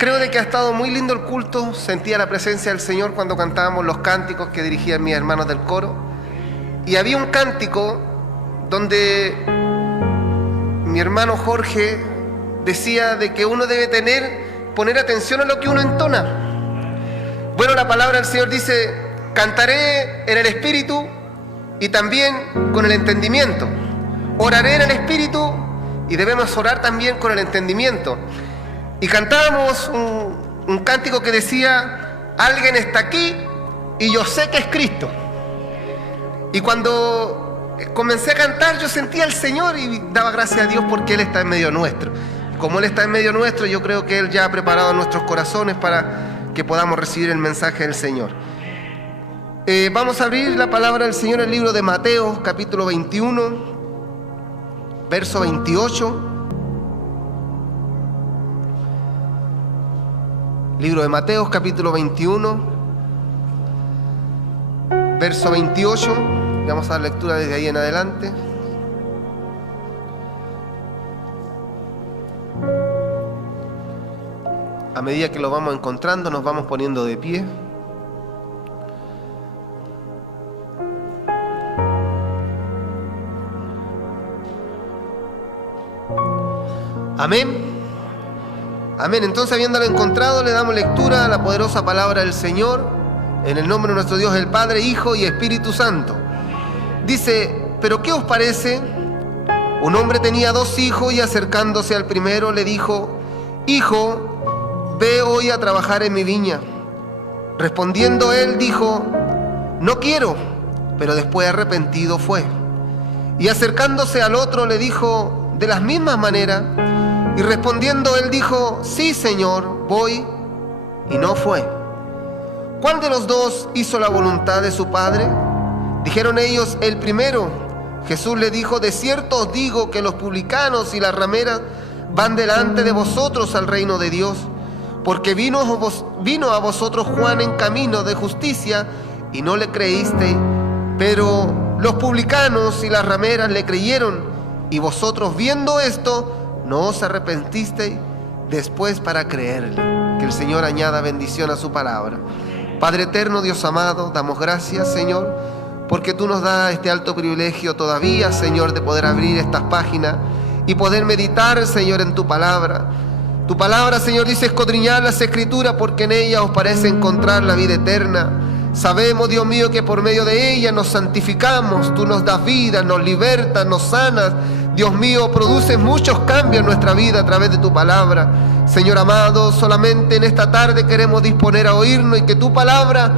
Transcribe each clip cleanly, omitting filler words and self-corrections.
Creo de que ha estado muy lindo el culto. Sentía la presencia del Señor cuando cantábamos los cánticos que dirigían mis hermanos del coro. Y había un cántico donde mi hermano Jorge decía de que uno debe poner atención a lo que uno entona. Bueno, la palabra del Señor dice: cantaré en el Espíritu y también con el entendimiento. Oraré en el Espíritu y debemos orar también con el entendimiento. Y cantábamos un cántico que decía: alguien está aquí y yo sé que es Cristo. Y cuando comencé a cantar, yo sentía al Señor y daba gracias a Dios porque Él está en medio nuestro. Como Él está en medio nuestro, yo creo que Él ya ha preparado nuestros corazones para que podamos recibir el mensaje del Señor. Vamos a abrir la palabra del Señor en el libro de Mateo, capítulo 21, verso 28. Libro de Mateo, capítulo 21, verso 28. Vamos a dar lectura desde ahí en adelante. A medida que lo vamos encontrando, nos vamos poniendo de pie. Amén. Amén. Entonces, habiéndolo encontrado, le damos lectura a la poderosa palabra del Señor, en el nombre de nuestro Dios, el Padre, Hijo y Espíritu Santo. Dice: ¿pero qué os parece? Un hombre tenía 2 hijos y acercándose al primero le dijo: Hijo, ve hoy a trabajar en mi viña. Respondiendo él dijo: no quiero, pero después arrepentido fue. Y acercándose al otro le dijo de las mismas maneras. Y respondiendo él dijo: sí, Señor, voy, y no fue. ¿Cuál de los 2 hizo la voluntad de su padre? Dijeron ellos: el primero. Jesús le dijo: de cierto os digo que los publicanos y las rameras van delante de vosotros al reino de Dios, porque vino a vosotros Juan en camino de justicia y no le creísteis, pero los publicanos y las rameras le creyeron, y vosotros viendo esto no os arrepentisteis después para creerle. Que el Señor añada bendición a su palabra. Padre eterno, Dios amado, damos gracias, Señor, porque tú nos das este alto privilegio todavía, Señor, de poder abrir estas páginas y poder meditar, Señor, en tu palabra. Tu palabra, Señor, dice: escudriñad las Escrituras, porque en ellas os parece encontrar la vida eterna. Sabemos, Dios mío, que por medio de ella nos santificamos. Tú nos das vida, nos libertas, nos sanas. Dios mío, produces muchos cambios en nuestra vida a través de tu palabra. Señor amado, solamente en esta tarde queremos disponer a oírnos y que tu palabra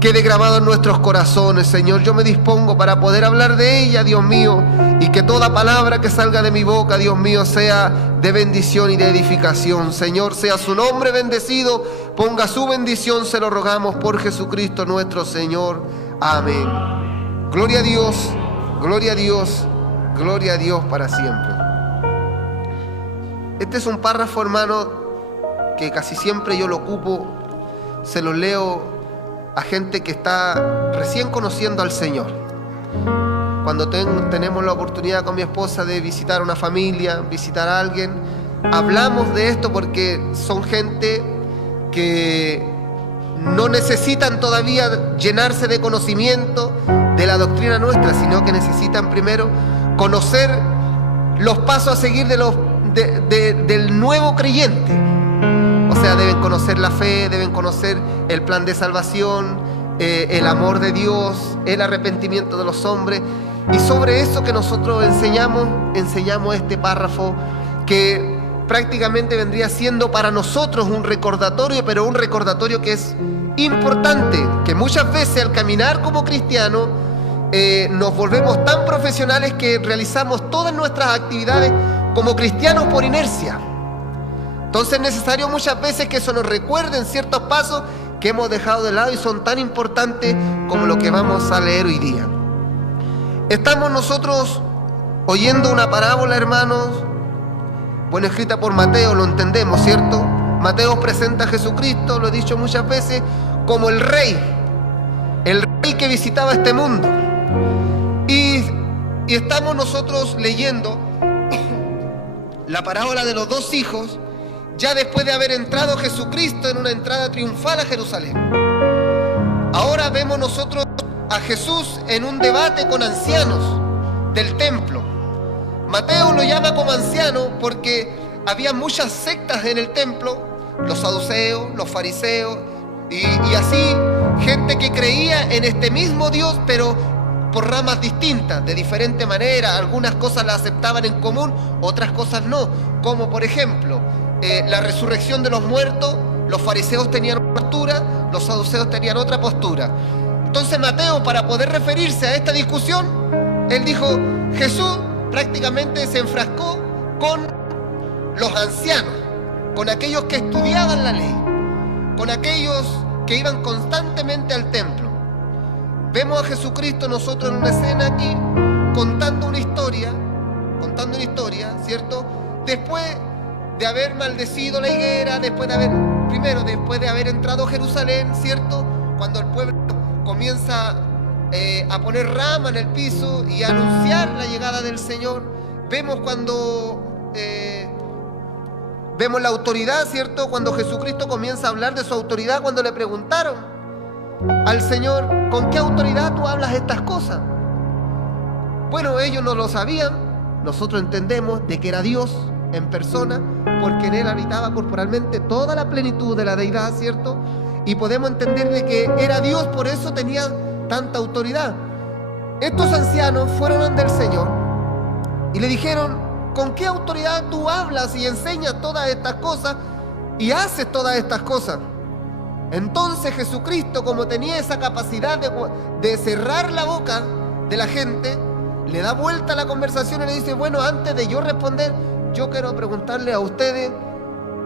quede grabada en nuestros corazones. Señor, yo me dispongo para poder hablar de ella, Dios mío, y que toda palabra que salga de mi boca, Dios mío, sea de bendición y de edificación. Señor, sea su nombre bendecido, ponga su bendición, se lo rogamos por Jesucristo nuestro Señor. Amén. Gloria a Dios, gloria a Dios, gloria a Dios para siempre. Este es un párrafo, hermano, que casi siempre yo lo ocupo, se lo leo a gente que está recién conociendo al Señor. Cuando tenemos la oportunidad con mi esposa de visitar a una familia, visitar a alguien, hablamos de esto porque son gente que no necesitan todavía llenarse de conocimiento de la doctrina nuestra, sino que necesitan primero conocer los pasos a seguir del nuevo creyente. O sea, deben conocer la fe, deben conocer el plan de salvación, el amor de Dios, el arrepentimiento de los hombres. Y sobre eso que nosotros enseñamos este párrafo que prácticamente vendría siendo para nosotros un recordatorio, pero un recordatorio que es importante, que muchas veces al caminar como cristianos nos volvemos tan profesionales que realizamos todas nuestras actividades como cristianos por inercia. Entonces es necesario muchas veces que eso nos recuerden ciertos pasos que hemos dejado de lado y son tan importantes como lo que vamos a leer hoy día. Estamos nosotros oyendo una parábola, hermanos, bueno, escrita por Mateo, lo entendemos, ¿cierto? Mateo presenta a Jesucristo, lo he dicho muchas veces, como el rey que visitaba este mundo. Y estamos nosotros leyendo la parábola de los 2 hijos, ya después de haber entrado Jesucristo en una entrada triunfal a Jerusalén. Ahora vemos nosotros a Jesús en un debate con ancianos del templo. Mateo lo llama como anciano porque había muchas sectas en el templo, los saduceos, los fariseos y así gente que creía en este mismo Dios, pero por ramas distintas, de diferente manera. Algunas cosas las aceptaban en común, otras cosas no, como por ejemplo la resurrección de los muertos. Los fariseos tenían una postura, los saduceos tenían otra postura. Entonces Mateo, para poder referirse a esta discusión, él dijo, Jesús prácticamente se enfrascó con los ancianos, con aquellos que estudiaban la ley, con aquellos que iban constantemente al templo. Vemos a Jesucristo nosotros en una escena aquí, contando una historia, ¿cierto? Después de haber maldecido la higuera, después de haber entrado a Jerusalén, ¿cierto? Cuando el pueblo comienza a poner rama en el piso y a anunciar la llegada del Señor. Vemos vemos la autoridad, ¿cierto? Cuando Jesucristo comienza a hablar de su autoridad, cuando le preguntaron al Señor, ¿con qué autoridad tú hablas estas cosas? Bueno, ellos no lo sabían. Nosotros entendemos de que era Dios en persona, porque en Él habitaba corporalmente toda la plenitud de la deidad, ¿cierto? Y podemos entender de que era Dios, por eso tenía tanta autoridad. Estos ancianos fueron ante el Señor y le dijeron, ¿con qué autoridad tú hablas y enseñas todas estas cosas y haces todas estas cosas? Entonces Jesucristo, como tenía esa capacidad de cerrar la boca de la gente, le da vuelta a la conversación y le dice, bueno, antes de yo responder, yo quiero preguntarle a ustedes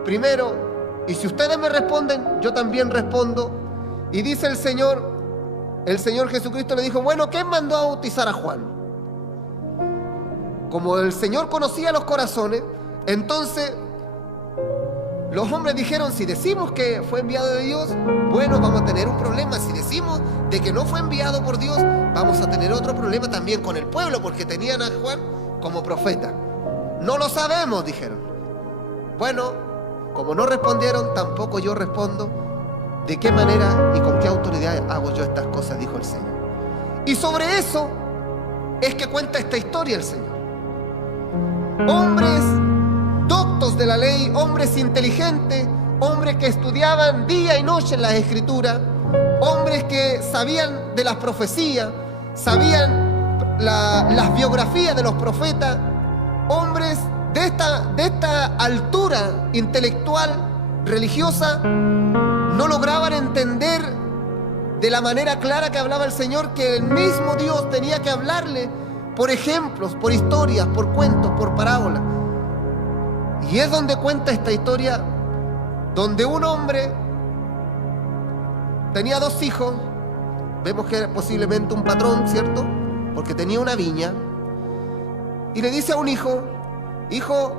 primero, y si ustedes me responden, yo también respondo. Y dice el Señor Jesucristo le dijo, bueno, ¿quién mandó a bautizar a Juan? Como el Señor conocía los corazones, entonces los hombres dijeron, si decimos que fue enviado de Dios, bueno, vamos a tener un problema. Si decimos de que no fue enviado por Dios, vamos a tener otro problema también con el pueblo, porque tenían a Juan como profeta. No lo sabemos, dijeron. Bueno, como no respondieron, tampoco yo respondo. ¿De qué manera y con qué autoridad hago yo estas cosas?, dijo el Señor. Y sobre eso es que cuenta esta historia el Señor. Hombres doctos de la ley, hombres inteligentes, hombres que estudiaban día y noche en las Escrituras, hombres que sabían de las profecías, sabían las biografías de los profetas, hombres de esta altura intelectual, religiosa, no lograban entender de la manera clara que hablaba el Señor que el mismo Dios tenía que hablarle por ejemplos, por historias, por cuentos, por parábolas. Y es donde cuenta esta historia, donde un hombre tenía 2 hijos, vemos que era posiblemente un patrón, ¿cierto? Porque tenía una viña, y le dice a un hijo, hijo,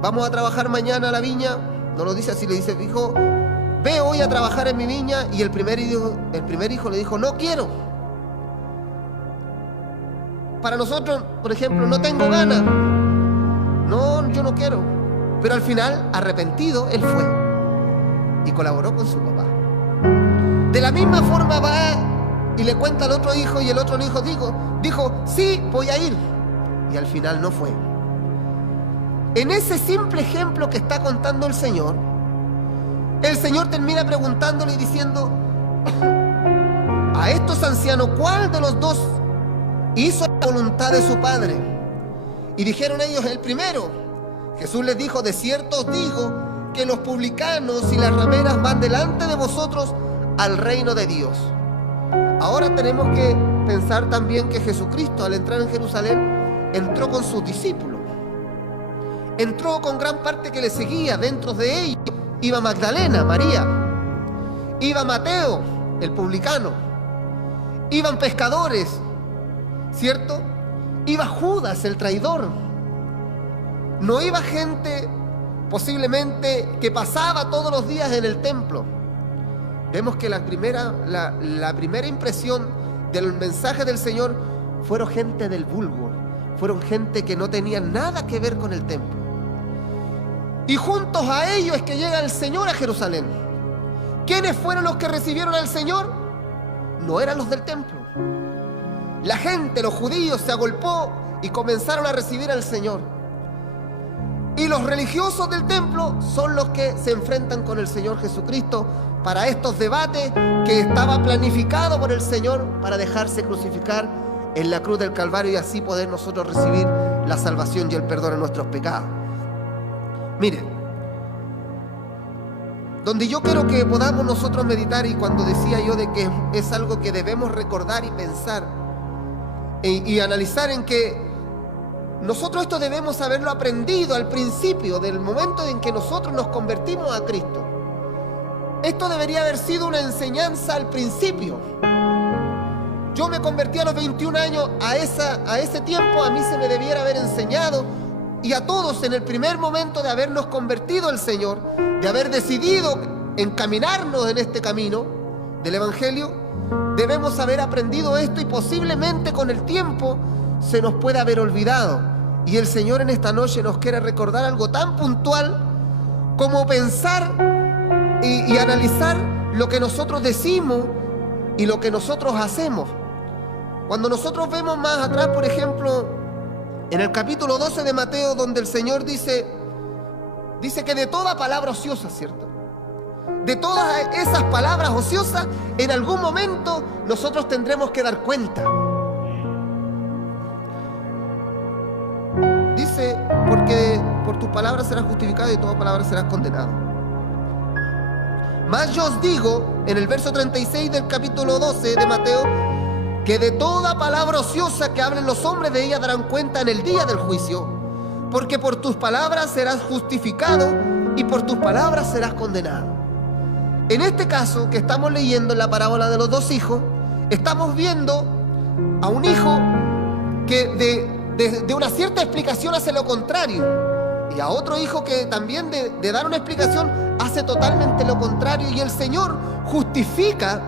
vamos a trabajar mañana a la viña. No lo dice así, le dice, hijo, ve hoy a trabajar en mi viña. Y el primer hijo le dijo, no quiero. Para nosotros, por ejemplo, no tengo ganas. No, yo no quiero. Pero al final, arrepentido, él fue y colaboró con su papá. De la misma forma va y le cuenta al otro hijo, y el otro hijo dijo, sí, voy a ir. Y al final no fue. En ese simple ejemplo que está contando el Señor termina preguntándole y diciendo a estos ancianos, ¿cuál de los 2 hizo la voluntad de su padre? Y dijeron ellos, el primero. Jesús les dijo, de cierto os digo que los publicanos y las rameras van delante de vosotros al reino de Dios. Ahora tenemos que pensar también que Jesucristo, al entrar en Jerusalén, entró con sus discípulos. Entró con gran parte que le seguía. Dentro de ellos iba Magdalena, María, iba Mateo, el publicano, iban pescadores, ¿cierto? Iba Judas, el traidor. No iba gente posiblemente que pasaba todos los días en el templo. Vemos que la primera impresión del mensaje del Señor fueron gente del vulgo, fueron gente que no tenía nada que ver con el templo. Y juntos a ellos es que llega el Señor a Jerusalén. ¿Quiénes fueron los que recibieron al Señor? No eran los del templo. La gente, los judíos, se agolpó y comenzaron a recibir al Señor. Y los religiosos del templo son los que se enfrentan con el Señor Jesucristo para estos debates que estaba planificado por el Señor para dejarse crucificar en la cruz del Calvario y así poder nosotros recibir la salvación y el perdón de nuestros pecados. Miren, donde yo quiero que podamos nosotros meditar, y cuando decía yo de que es algo que debemos recordar y pensar y analizar, en que nosotros esto debemos haberlo aprendido al principio del momento en que nosotros nos convertimos a Cristo. Esto debería haber sido una enseñanza al principio. Yo me convertí a los 21 años, a ese tiempo a mí se me debiera haber enseñado, y a todos en el primer momento de habernos convertido al Señor, de haber decidido encaminarnos en este camino del Evangelio, debemos haber aprendido esto, y posiblemente con el tiempo se nos puede haber olvidado. Y el Señor en esta noche nos quiere recordar algo tan puntual como pensar y analizar lo que nosotros decimos y lo que nosotros hacemos. Cuando nosotros vemos más atrás, por ejemplo, en el capítulo 12 de Mateo, donde el Señor dice que de toda palabra ociosa, ¿cierto? De todas esas palabras ociosas, en algún momento nosotros tendremos que dar cuenta. Dice, porque por tus palabras serás justificado y de todas palabras serás condenado. Mas yo os digo, en el verso 36 del capítulo 12 de Mateo, que de toda palabra ociosa que hablen los hombres, de ella darán cuenta en el día del juicio, porque por tus palabras serás justificado y por tus palabras serás condenado. En este caso que estamos leyendo en la parábola de los dos hijos, estamos viendo a un hijo que de una cierta explicación hace lo contrario, y a otro hijo que también de dar una explicación hace totalmente lo contrario. Y el Señor justifica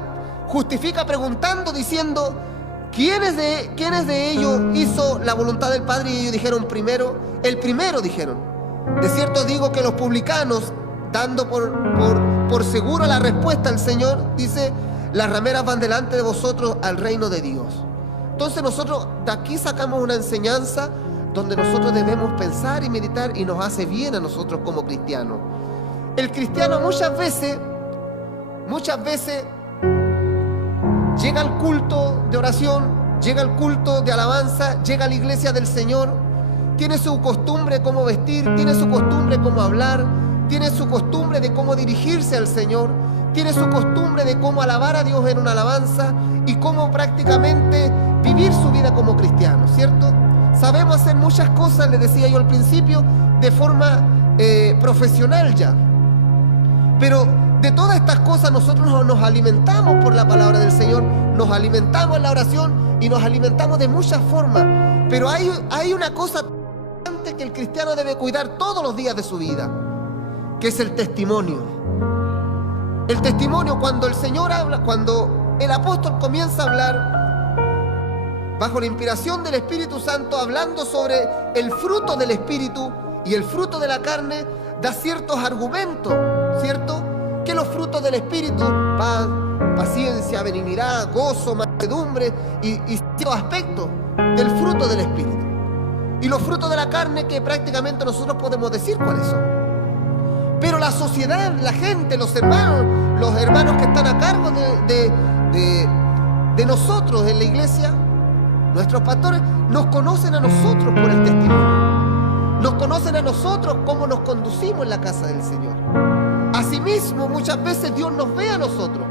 preguntando, diciendo: ¿Quiénes de ellos hizo la voluntad del Padre? Y ellos dijeron el primero dijeron. De cierto digo que los publicanos, dando por seguro la respuesta al Señor, dice: las rameras van delante de vosotros al reino de Dios. Entonces nosotros de aquí sacamos una enseñanza donde nosotros debemos pensar y meditar, y nos hace bien a nosotros como cristianos. El cristiano muchas veces llega al culto de oración, llega al culto de alabanza, llega a la iglesia del Señor, tiene su costumbre cómo vestir, tiene su costumbre cómo hablar, tiene su costumbre de cómo dirigirse al Señor, tiene su costumbre de cómo alabar a Dios en una alabanza y cómo prácticamente vivir su vida como cristiano, ¿cierto? Sabemos hacer muchas cosas, les decía yo al principio, de forma profesional ya. Pero de todas estas cosas nosotros nos alimentamos por la palabra del Señor, nos alimentamos en la oración y nos alimentamos de muchas formas. Pero hay una cosa que el cristiano debe cuidar todos los días de su vida, que es el testimonio. El testimonio, cuando el Señor habla, cuando el apóstol comienza a hablar bajo la inspiración del Espíritu Santo, hablando sobre el fruto del Espíritu y el fruto de la carne, da ciertos argumentos, ¿cierto? Que los frutos del Espíritu, paz, paciencia, benignidad, gozo, mansedumbre y ciertos aspectos del fruto del Espíritu. Y los frutos de la carne, que prácticamente nosotros podemos decir cuáles son. Pero la sociedad, la gente, los hermanos que están a cargo de nosotros en la iglesia, nuestros pastores, nos conocen a nosotros por el testimonio. Nos conocen a nosotros cómo nos conducimos en la casa del Señor. Asimismo, muchas veces Dios nos ve a nosotros,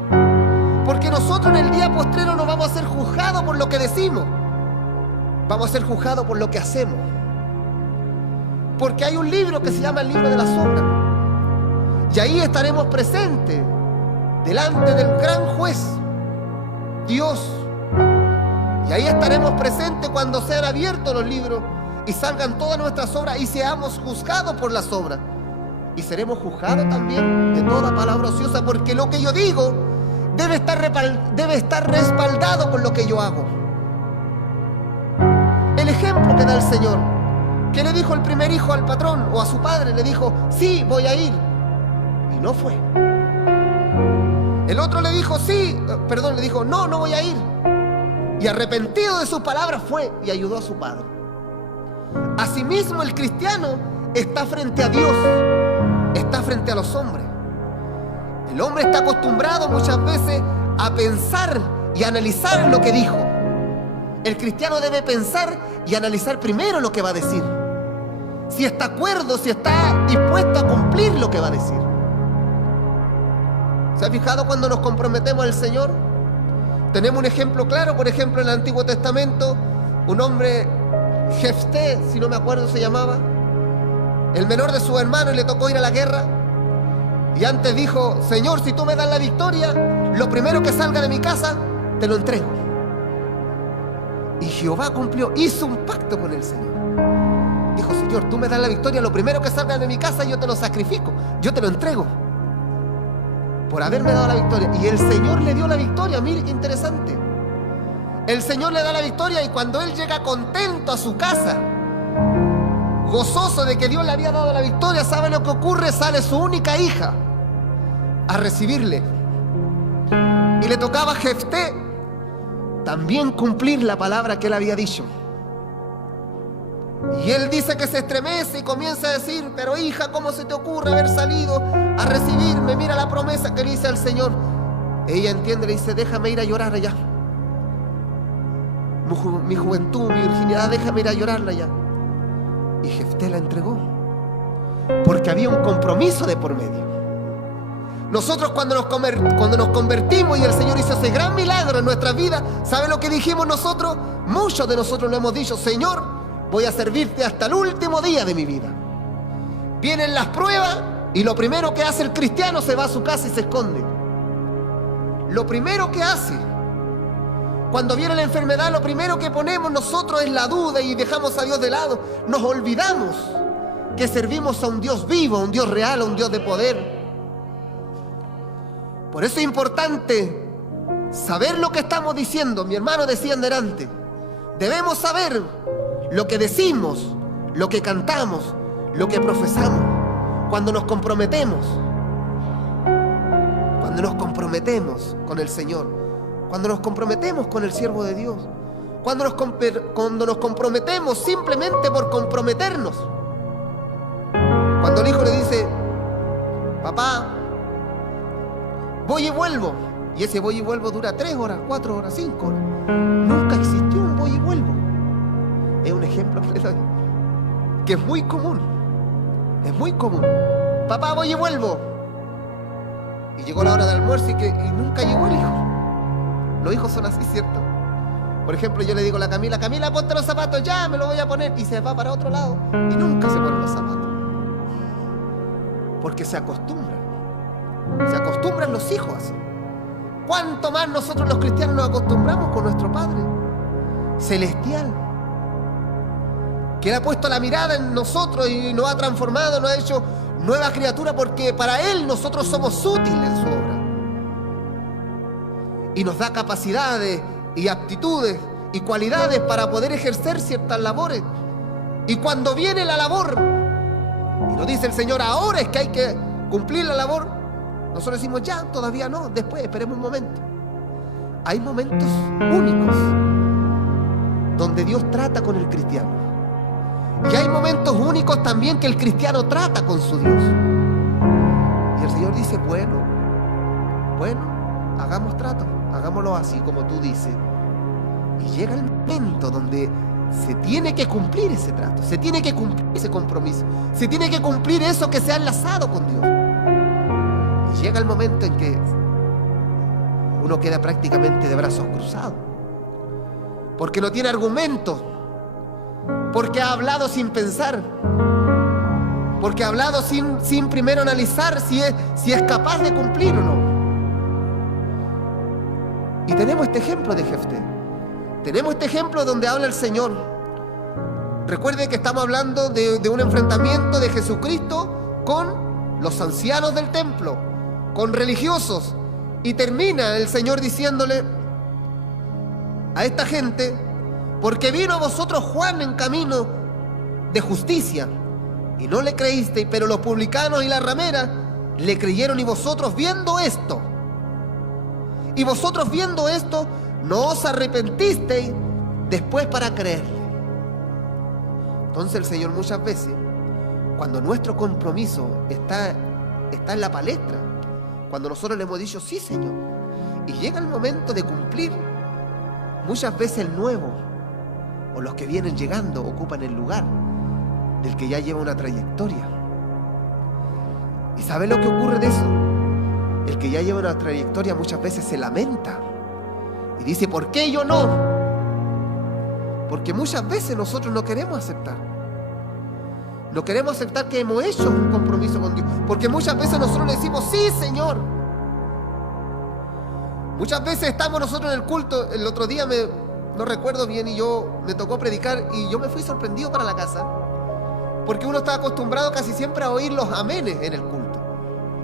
porque nosotros en el día postrero no vamos a ser juzgados por lo que decimos, vamos a ser juzgados por lo que hacemos. Porque hay un libro que se llama el libro de las obras, y ahí estaremos presentes delante del gran juez, Dios. Y ahí estaremos presentes cuando sean abiertos los libros y salgan todas nuestras obras y seamos juzgados por las obras. Y seremos juzgados también de toda palabra ociosa, porque lo que yo digo debe estar respaldado con lo que yo hago. El ejemplo que da el Señor ¿Qué le dijo el primer hijo al patrón o a su padre? Le dijo, sí, voy a ir. Y no fue. El otro le dijo, le dijo, no, no voy a ir. Y arrepentido de sus palabras fue y ayudó a su padre. Asimismo, el cristiano está frente a Dios, está frente a los hombres. El hombre está acostumbrado muchas veces a pensar y analizar lo que dijo. El cristiano debe pensar y analizar primero lo que va a decir. Si está cuerdo, si está dispuesto a cumplir lo que va a decir. ¿Se ha fijado cuando nos comprometemos al Señor? Tenemos un ejemplo claro, por ejemplo, en el Antiguo Testamento, un hombre, Jefté, si no me acuerdo se llamaba, el menor de sus hermanos, y le tocó ir a la guerra. Y antes dijo, Señor, si tú me das la victoria, lo primero que salga de mi casa, te lo entrego. Y Jehová cumplió, hizo un pacto con el Señor. Dijo, Señor, tú me das la victoria, lo primero que salga de mi casa, yo te lo sacrifico, yo te lo entrego. Por haberme dado la victoria. Y el Señor le dio la victoria. Mire qué interesante. El Señor le da la victoria y cuando él llega contento a su casa, gozoso de que Dios le había dado la victoria, ¿sabe lo que ocurre? Sale su única hija a recibirle. Y le tocaba a Jefté también cumplir la palabra que él había dicho. Y él dice que se estremece y comienza a decir, pero hija, ¿cómo se te ocurre haber salido a recibirme? Mira la promesa que le hice al Señor. Ella entiende, le dice, déjame ir a llorar allá. Mi juventud, mi virginidad, déjame ir a llorarla allá. Y Jefté la entregó, porque había un compromiso de por medio. Nosotros cuando nos convertimos y el Señor hizo ese gran milagro en nuestras vidas, ¿sabe lo que dijimos nosotros? Muchos de nosotros lo hemos dicho, Señor, voy a servirte hasta el último día de mi vida. Vienen las pruebas y lo primero que hace el cristiano, se va a su casa y se esconde. Lo primero que hace, cuando viene la enfermedad, lo primero que ponemos nosotros es la duda y dejamos a Dios de lado. Nos olvidamos que servimos a un Dios vivo, a un Dios real, a un Dios de poder. Por eso es importante saber lo que estamos diciendo. Mi hermano decía en delante, debemos saber lo que decimos, lo que cantamos, lo que profesamos. Cuando nos comprometemos con el Señor, cuando nos comprometemos con el siervo de Dios, cuando nos comprometemos simplemente por comprometernos. Cuando el hijo le dice, papá, voy y vuelvo, y ese voy y vuelvo dura 3 horas, 4 horas, 5 horas. Nunca existió un voy y vuelvo. Es un ejemplo que le doy, que es muy común. Es muy común. Papá, voy y vuelvo. Y llegó la hora del almuerzo y nunca llegó el hijo. Los hijos son así, ¿cierto? Por ejemplo, yo le digo a la Camila, Camila, ponte los zapatos, ya me los voy a poner. Y se va para otro lado y nunca se ponen los zapatos. Porque se acostumbran. Se acostumbran los hijos así. ¿Cuánto más nosotros los cristianos nos acostumbramos con nuestro Padre celestial? Que Él ha puesto la mirada en nosotros y nos ha transformado, nos ha hecho nueva criatura, porque para Él nosotros somos útiles en su obra. Y nos da capacidades y aptitudes y cualidades para poder ejercer ciertas labores. Y cuando viene la labor, y nos dice el Señor, ahora es que hay que cumplir la labor, nosotros decimos, ya, todavía no, después, esperemos un momento. Hay momentos únicos donde Dios trata con el cristiano. Y hay momentos únicos también que el cristiano trata con su Dios. Y el Señor dice, bueno, hagamos trato, hagámoslo así como tú dices. Y llega el momento donde se tiene que cumplir ese trato, se tiene que cumplir ese compromiso, se tiene que cumplir eso que se ha enlazado con Dios. Y llega el momento en que uno queda prácticamente de brazos cruzados, porque no tiene argumentos, porque ha hablado sin pensar, porque ha hablado sin primero analizar si es capaz de cumplir o no. Y tenemos este ejemplo de Jefté. Tenemos este ejemplo donde habla el Señor. Recuerde que estamos hablando de un enfrentamiento de Jesucristo con los ancianos del templo, con religiosos. Y termina el Señor diciéndole a esta gente, porque vino a vosotros Juan en camino de justicia, y no le creísteis, pero los publicanos y las rameras le creyeron, y vosotros viendo esto, no os arrepentisteis después para creerle. Entonces el Señor muchas veces, cuando nuestro compromiso está en la palestra, cuando nosotros le hemos dicho sí, Señor, y llega el momento de cumplir, muchas veces el nuevo o los que vienen llegando ocupan el lugar del que ya lleva una trayectoria. ¿Y sabe lo que ocurre de eso? El que ya lleva una trayectoria muchas veces se lamenta y dice: ¿por qué yo no? Porque muchas veces nosotros no queremos aceptar. No queremos aceptar que hemos hecho un compromiso con Dios. Porque muchas veces nosotros le decimos: sí, Señor. Muchas veces estamos nosotros en el culto. El otro día no recuerdo bien, y me tocó predicar, y yo me fui sorprendido para la casa. Porque uno está acostumbrado casi siempre a oír los amenes en el culto,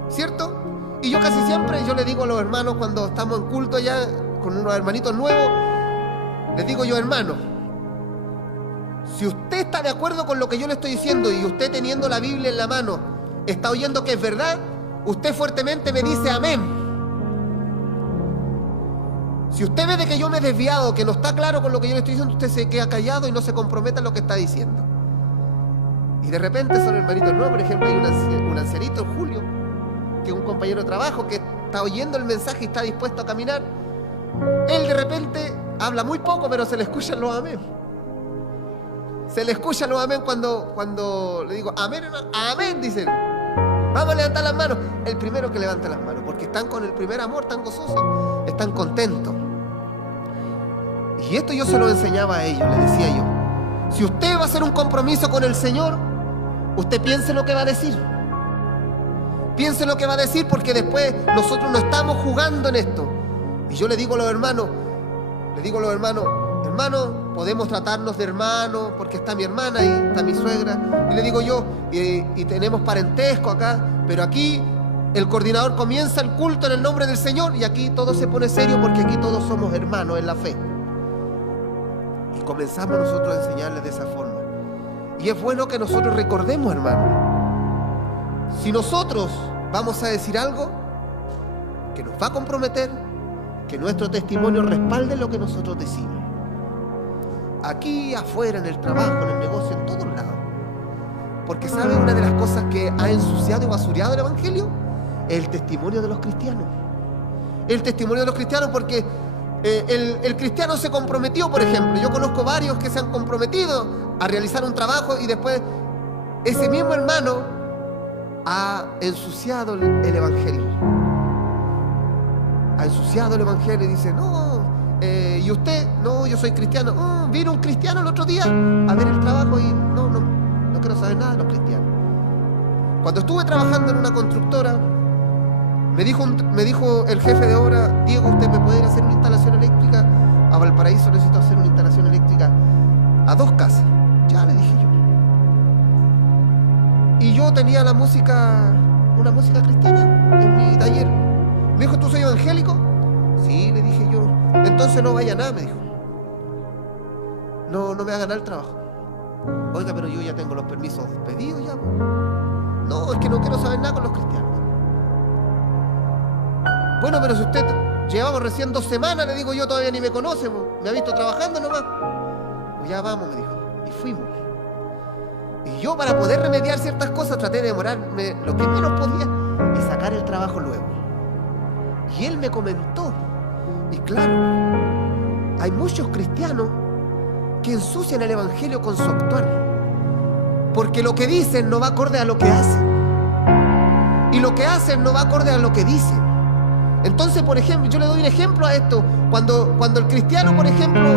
¿cierto? Y yo casi siempre, yo le digo a los hermanos cuando estamos en culto allá con unos hermanitos nuevos, les digo yo: hermano, si usted está de acuerdo con lo que yo le estoy diciendo, y usted teniendo la Biblia en la mano está oyendo que es verdad, usted fuertemente me dice amén. Si usted ve de que yo me he desviado, que no está claro con lo que yo le estoy diciendo, usted se queda callado y no se comprometa en lo que está diciendo. Y de repente son hermanitos nuevos. Por ejemplo, hay un ancianito, Julio, que es un compañero de trabajo, que está oyendo el mensaje y está dispuesto a caminar. Él de repente habla muy poco, pero se le escuchan los amén. Se le escuchan los amén cuando le digo amén, hermano, amén, dicen. Vamos a levantar las manos. El primero que levanta las manos, porque están con el primer amor, están gozosos, están contentos. Y esto yo se lo enseñaba a ellos, les decía yo: si usted va a hacer un compromiso con el Señor, usted piense lo que va a decir. Piense lo que va a decir, porque después nosotros no estamos jugando en esto. Y yo le digo a los hermanos, hermanos, podemos tratarnos de hermanos, porque está mi hermana y está mi suegra. Y le digo yo, y tenemos parentesco acá, pero aquí el coordinador comienza el culto en el nombre del Señor, y aquí todo se pone serio, porque aquí todos somos hermanos en la fe. Y comenzamos nosotros a enseñarles de esa forma. Y es bueno que nosotros recordemos, hermano, si nosotros vamos a decir algo que nos va a comprometer, que nuestro testimonio respalde lo que nosotros decimos. Aquí, afuera, en el trabajo, en el negocio, en todos lados. Porque ¿sabe una de las cosas que ha ensuciado y basureado el Evangelio? El testimonio de los cristianos. El testimonio de los cristianos, porque el cristiano se comprometió, por ejemplo. Yo conozco varios que se han comprometido a realizar un trabajo, y después ese mismo hermano ha ensuciado el Evangelio. Ha ensuciado el Evangelio y dice: no, ¿y usted? No, yo soy cristiano. Vino un cristiano el otro día a ver el trabajo, y no quiero saber nada de los cristianos. Cuando estuve trabajando en una constructora, me dijo el jefe de obra: Diego, ¿usted me puede ir a hacer una instalación eléctrica a Valparaíso? Necesito hacer una instalación eléctrica a 2 casas. Ya, le dije yo. Y yo tenía una música cristiana en mi taller. Me dijo: ¿tú soy evangélico? Sí, le dije yo. Entonces no vaya nada, me dijo. No me haga nada el trabajo. Oiga, pero yo ya tengo los permisos pedidos ya. No, es que no quiero saber nada con los cristianos. Bueno, pero si usted llevamos recién 2 semanas, le digo yo, todavía ni me conoce, me ha visto trabajando nomás. Pues ya vamos, me dijo. Y fuimos. Y yo, para poder remediar ciertas cosas, traté de demorarme lo que menos podía y sacar el trabajo luego. Y él me comentó, y claro, hay muchos cristianos que ensucian el Evangelio con su actuar, porque lo que dicen no va acorde a lo que hacen, y lo que hacen no va acorde a lo que dicen. Entonces, por ejemplo, yo le doy un ejemplo a esto. Cuando el cristiano, por ejemplo,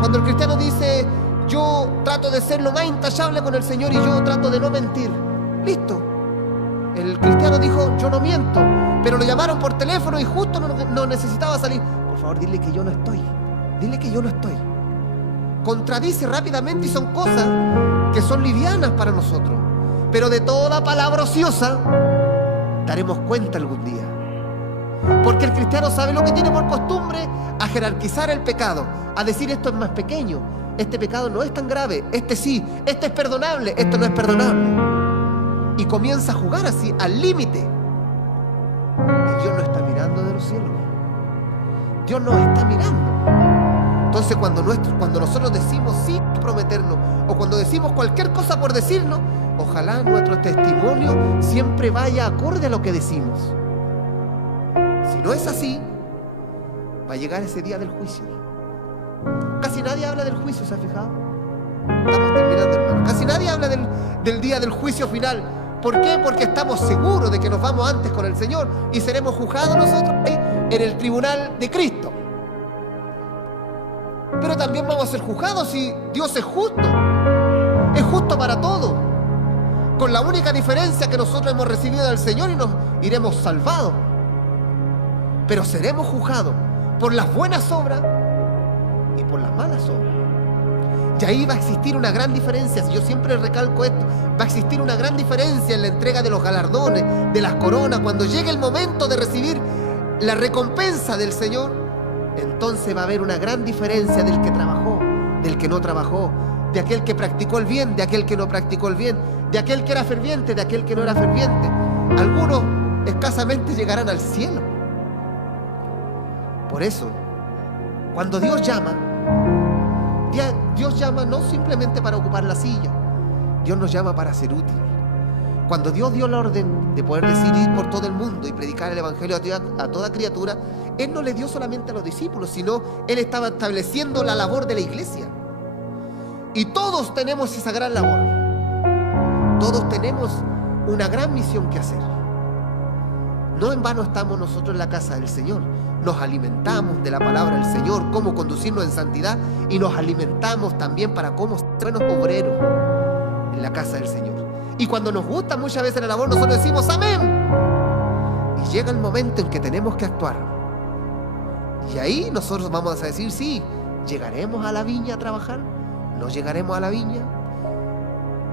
cuando el cristiano dice: yo trato de ser lo más intachable con el Señor y yo trato de no mentir. Listo. El cristiano dijo: yo no miento. Pero lo llamaron por teléfono y justo no necesitaba salir. Por favor, dile que yo no estoy. Dile que yo no estoy. Contradice rápidamente, y son cosas que son livianas para nosotros. Pero de toda palabra ociosa daremos cuenta algún día. Porque el cristiano sabe lo que tiene por costumbre: a jerarquizar el pecado, a decir esto es más pequeño, este pecado no es tan grave, este sí, este es perdonable, esto no es perdonable. Y comienza a jugar así, al límite. Y Dios no está mirando de los cielos. Dios nos está mirando. Entonces cuando nosotros decimos sí prometernos, o cuando decimos cualquier cosa por decirnos, ojalá nuestro testimonio siempre vaya acorde a lo que decimos. Si no es así, va a llegar ese día del juicio. Casi nadie habla del juicio, ¿se ha fijado? Estamos terminando, hermano. Casi nadie habla del día del juicio final. ¿Por qué? Porque estamos seguros de que nos vamos antes con el Señor y seremos juzgados nosotros ahí en el tribunal de Cristo. Pero también vamos a ser juzgados si Dios es justo para todo, con la única diferencia que nosotros hemos recibido del Señor y nos iremos salvados. Pero seremos juzgados por las buenas obras y por las malas obras. Y ahí va a existir una gran diferencia. Yo siempre recalco esto: va a existir una gran diferencia en la entrega de los galardones, de las coronas. Cuando llegue el momento de recibir la recompensa del Señor, entonces va a haber una gran diferencia del que trabajó, del que no trabajó, de aquel que practicó el bien, de aquel que no practicó el bien, de aquel que era ferviente, de aquel que no era ferviente. Algunos escasamente llegarán al cielo. Por eso, cuando Dios llama no simplemente para ocupar la silla. Dios nos llama para ser útil. Cuando Dios dio la orden de poder ir por todo el mundo y predicar el evangelio a toda criatura, Él no le dio solamente a los discípulos, sino Él estaba estableciendo la labor de la iglesia. Y todos tenemos esa gran labor. Todos tenemos una gran misión que hacer. No en vano estamos nosotros en la casa del Señor. Nos alimentamos de la palabra del Señor, cómo conducirnos en santidad, y nos alimentamos también para cómo ser buenos obreros en la casa del Señor. Y cuando nos gusta muchas veces la labor, nosotros decimos amén. Y llega el momento en que tenemos que actuar. Y ahí nosotros vamos a decir, sí, ¿llegaremos a la viña a trabajar? ¿No llegaremos a la viña?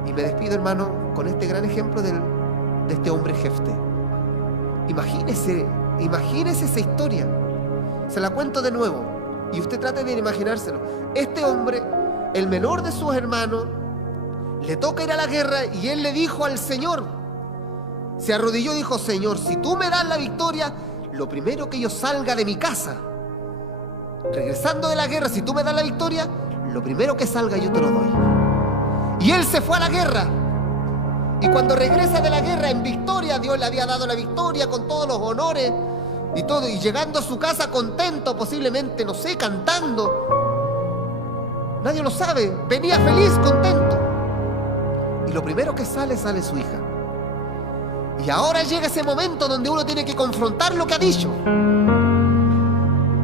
Y me despido, hermano, con este gran ejemplo de este hombre Jefté. Imagínese esa historia. Se la cuento de nuevo y usted trate de imaginárselo. Este hombre, el menor de sus hermanos, le toca ir a la guerra y él le dijo al Señor, se arrodilló y dijo: Señor, si tú me das la victoria, lo primero que yo salga de mi casa, regresando de la guerra, si tú me das la victoria, lo primero que salga yo te lo doy. Y él se fue a la guerra. Y cuando regresa de la guerra en victoria, Dios le había dado la victoria con todos los honores y todo, y llegando a su casa contento, posiblemente, no sé, cantando. Nadie lo sabe, venía feliz, contento. Y lo primero que sale su hija. Y ahora llega ese momento donde uno tiene que confrontar lo que ha dicho.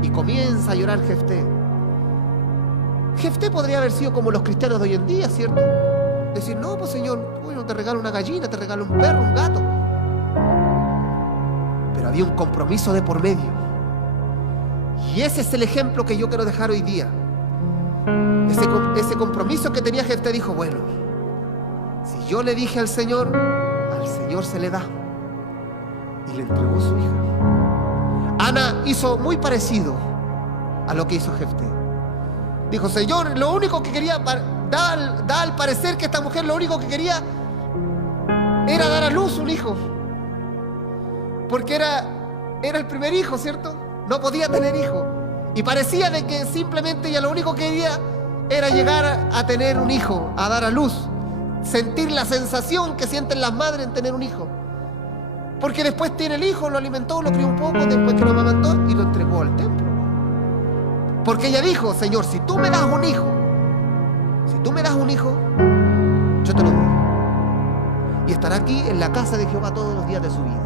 Y comienza a llorar Jefté. Jefté podría haber sido como los cristianos de hoy en día, ¿cierto? Decir, no, pues Señor, bueno, te regalo una gallina, te regalo un perro, un gato. Pero había un compromiso de por medio. Y ese es el ejemplo que yo quiero dejar hoy día. Ese compromiso que tenía Jefté, dijo, bueno, si yo le dije al Señor se le da. Y le entregó su hija. Ana hizo muy parecido a lo que hizo Jefté. Dijo, Señor, lo único que quería, da al parecer que esta mujer lo único que quería era dar a luz un hijo. Porque era el primer hijo, ¿cierto? No podía tener hijo. Y parecía de que simplemente ella lo único que quería era llegar a tener un hijo, a dar a luz. Sentir la sensación que sienten las madres en tener un hijo. Porque después tiene el hijo, lo alimentó, lo crió un poco, después que lo amamantó y lo entregó al templo. Porque ella dijo, Señor, si tú me das un hijo, yo te lo doy. Y estará aquí en la casa de Jehová todos los días de su vida.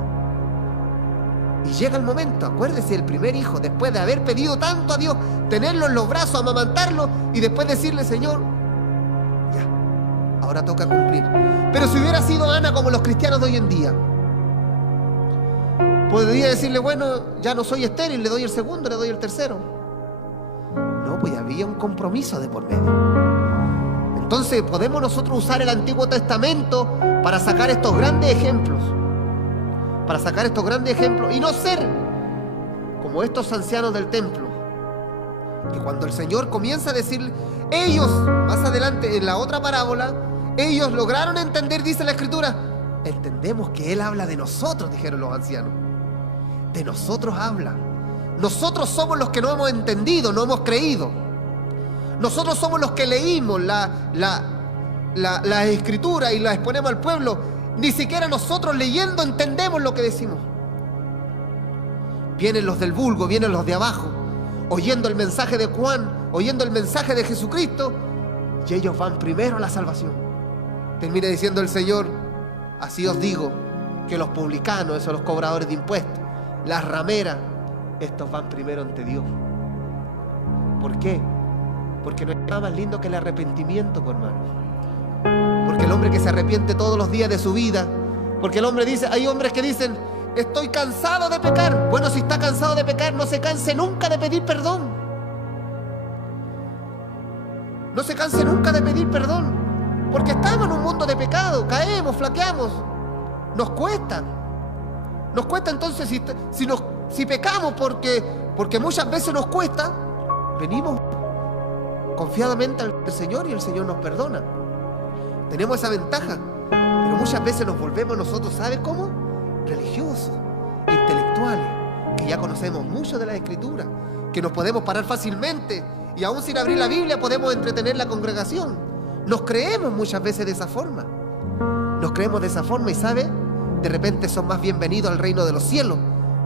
Y llega el momento, acuérdese, el primer hijo, después de haber pedido tanto a Dios, tenerlo en los brazos, amamantarlo, y después decirle, Señor, ya, ahora toca cumplir. Pero si hubiera sido Ana como los cristianos de hoy en día, podría decirle, bueno, ya no soy estéril, le doy el segundo, le doy el tercero. No, pues había un compromiso de por medio. Entonces podemos nosotros usar el Antiguo Testamento para sacar estos grandes ejemplos. Y no ser como estos ancianos del templo, que cuando el Señor comienza a decir Ellos, más adelante en la otra parábola, ellos lograron entender, dice la Escritura, entendemos que Él habla de nosotros, dijeron los ancianos. De nosotros habla. Nosotros somos los que no hemos entendido, no hemos creído. Nosotros somos los que leímos la Escritura y la exponemos al pueblo. Ni siquiera nosotros leyendo entendemos lo que decimos. Vienen los del vulgo, vienen los de abajo, oyendo el mensaje de Juan, oyendo el mensaje de Jesucristo, y ellos van primero a la salvación. Termina diciendo el Señor: así os digo que los publicanos, esos los cobradores de impuestos, las rameras, estos van primero ante Dios. ¿Por qué? Porque no hay nada más lindo que el arrepentimiento, hermano. Porque el hombre que se arrepiente todos los días de su vida, porque el hombre dice, hay hombres que dicen, estoy cansado de pecar. Bueno, si está cansado de pecar, no se canse nunca de pedir perdón. No se canse nunca de pedir perdón, porque estamos en un mundo de pecado, caemos, flaqueamos, nos cuesta. Nos cuesta. Entonces, si pecamos porque muchas veces nos cuesta, venimos confiadamente al Señor y el Señor nos perdona. Tenemos esa ventaja, pero muchas veces nos volvemos nosotros, ¿sabe cómo? Religiosos, intelectuales, que ya conocemos mucho de la Escritura, que nos podemos parar fácilmente y aún sin abrir la Biblia podemos entretener la congregación. Nos creemos muchas veces de esa forma. Nos creemos de esa forma y, ¿sabe? De repente son más bienvenidos al reino de los cielos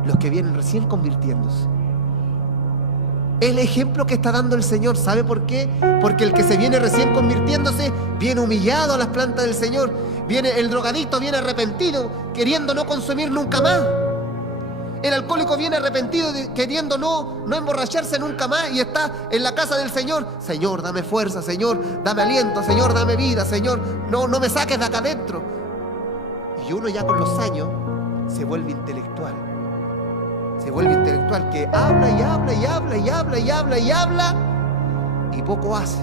los que vienen recién convirtiéndose. El ejemplo que está dando el Señor, ¿sabe por qué? Porque el que se viene recién convirtiéndose viene humillado a las plantas del Señor. Viene el drogadicto, viene arrepentido, queriendo no consumir nunca más. El alcohólico viene arrepentido, queriendo no emborracharse nunca más, y está en la casa del Señor. Señor, dame fuerza, Señor, dame aliento, Señor, dame vida, Señor, no me saques de acá adentro. Y uno ya con los años se vuelve intelectual. Se vuelve intelectual, que habla y habla y habla y habla y habla y habla y poco hace.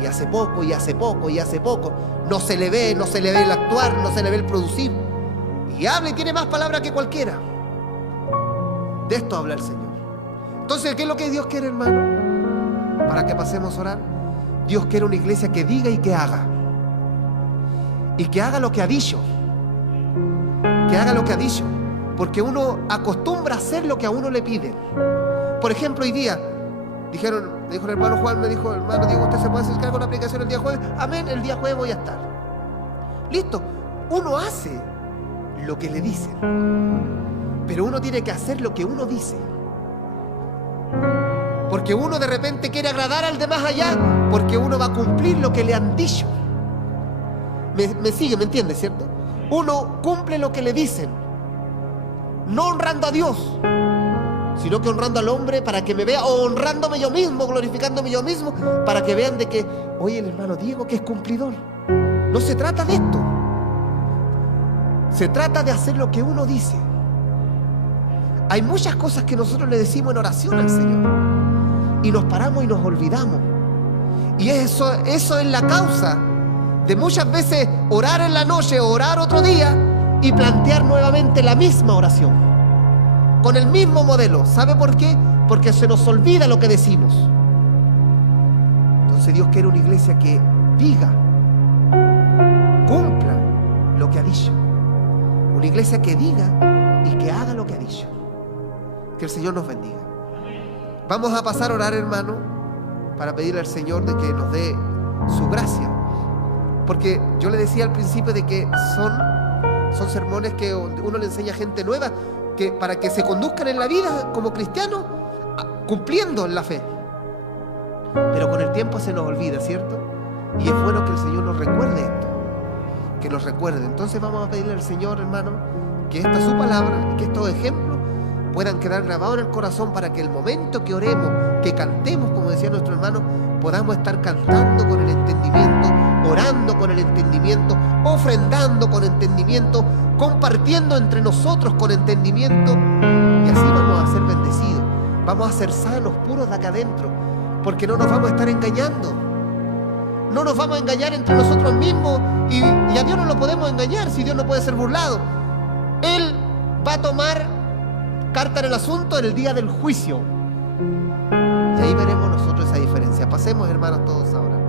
Y hace poco y hace poco y hace poco. No se le ve el actuar, no se le ve el producir. Y habla y tiene más palabras que cualquiera. De esto habla el Señor. Entonces, ¿qué es lo que Dios quiere, hermano? Para que pasemos a orar. Dios quiere una iglesia que diga y que haga. Y que haga lo que ha dicho. Que haga lo que ha dicho. Porque uno acostumbra a hacer lo que a uno le piden. Por ejemplo, hoy día me dijo el hermano Juan, me dijo, hermano Diego, ¿usted se puede acercar con la aplicación el día jueves? Amén, el día jueves voy a estar. Listo. Uno hace lo que le dicen, pero uno tiene que hacer lo que uno dice. Porque uno de repente quiere agradar al de más allá, porque uno va a cumplir lo que le han dicho. Me sigue, me entiende, ¿cierto? Uno cumple lo que le dicen, no honrando a Dios, sino que honrando al hombre para que me vea, o honrándome yo mismo, glorificándome yo mismo, para que vean de que, oye, el hermano Diego que es cumplidor. No se trata de esto. Se trata de hacer lo que uno dice. Hay muchas cosas que nosotros le decimos en oración al Señor y nos paramos y nos olvidamos. Y eso es la causa de muchas veces orar en la noche o orar otro día y plantear nuevamente la misma oración con el mismo modelo. ¿Sabe por qué? Porque se nos olvida lo que decimos. Entonces Dios quiere una iglesia que diga, cumpla lo que ha dicho. Una iglesia que diga y que haga lo que ha dicho. Que el Señor nos bendiga. Vamos a pasar a orar, hermano, para pedirle al Señor de que nos dé su gracia. Porque yo le decía al principio de que son sermones que uno le enseña a gente nueva que para que se conduzcan en la vida como cristianos, cumpliendo en la fe. Pero con el tiempo se nos olvida, ¿cierto? Y es bueno que el Señor nos recuerde esto, que nos recuerde. Entonces vamos a pedirle al Señor, hermano, que esta su palabra, que estos ejemplos puedan quedar grabados en el corazón, para que el momento que oremos, que cantemos, como decía nuestro hermano, podamos estar cantando con el entendimiento, orando con el entendimiento, ofrendando con entendimiento, compartiendo entre nosotros con entendimiento, y así vamos a ser bendecidos, vamos a ser sanos, puros de acá adentro, porque no nos vamos a estar engañando, no nos vamos a engañar entre nosotros mismos, y a Dios no lo podemos engañar, si Dios no puede ser burlado. Él va a tomar carta en el asunto en el día del juicio. ahí veremos nosotros esa diferencia. Pasemos, hermanos, todos ahora.